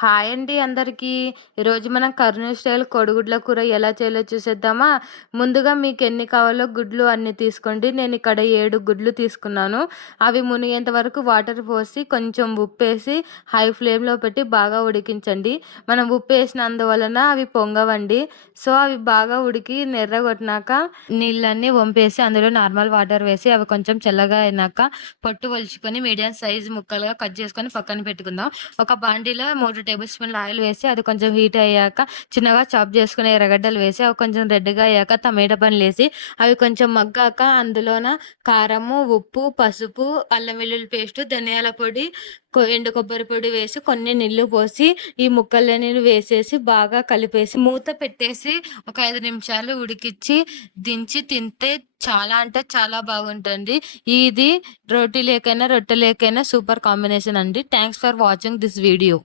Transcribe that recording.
Hi అండి అందరికీ. ఈరోజు మనం కర్నూలు స్టైల్ కోడిగుడ్ల కూర ఎలా చేయాలో చూసేద్దామా? ముందుగా మీకు ఎన్ని కావాలో గుడ్లు అన్ని తీసుకోండి. నేను ఇక్కడ 7 గుడ్లు తీసుకున్నాను. అవి మునిగేంత వరకు వాటర్ పోసి కొంచెం ఉప్పేసి హై ఫ్లేమ్లో పెట్టి బాగా ఉడికించండి. మనం ఉప్పు వేసినందువలన అవి పొంగవండి. సో అవి బాగా ఉడికి నెర్రగొట్టినాక నీళ్ళన్నీ వంపేసి అందులో నార్మల్ వాటర్ వేసి అవి కొంచెం చల్లగా అయినాక పొట్టు ఒలుచుకొని మీడియం సైజ్ ముక్కలుగా కట్ చేసుకొని పక్కన పెట్టుకుందాం. ఒక బాండీలో 3 టేబుల్ స్పూన్ల ఆయిల్ వేసి అది కొంచెం హీట్ అయ్యాక చిన్నగా చాప్ చేసుకునే ఎర్రగడ్డలు వేసి అవి కొంచెం రెడ్గా అయ్యాక టమాటా పండ్లు వేసి అవి కొంచెం మగ్గాక అందులోన కారము, ఉప్పు, పసుపు, అల్లం వెల్లుల్లి పేస్టు, ధనియాల పొడి, ఎండు కొబ్బరి పొడి వేసి కొన్ని నీళ్లు పోసి ఈ ముక్కలని వేసేసి బాగా కలిపేసి మూత పెట్టేసి ఒక 5 నిమిషాలు ఉడికిచ్చి దించి తింటే చాలా అంటే చాలా బాగుంటుంది. ఇది రోటీ లేకైనా రొట్టె లేకైనా సూపర్ కాంబినేషన్ అండి. Thanks for watching this video.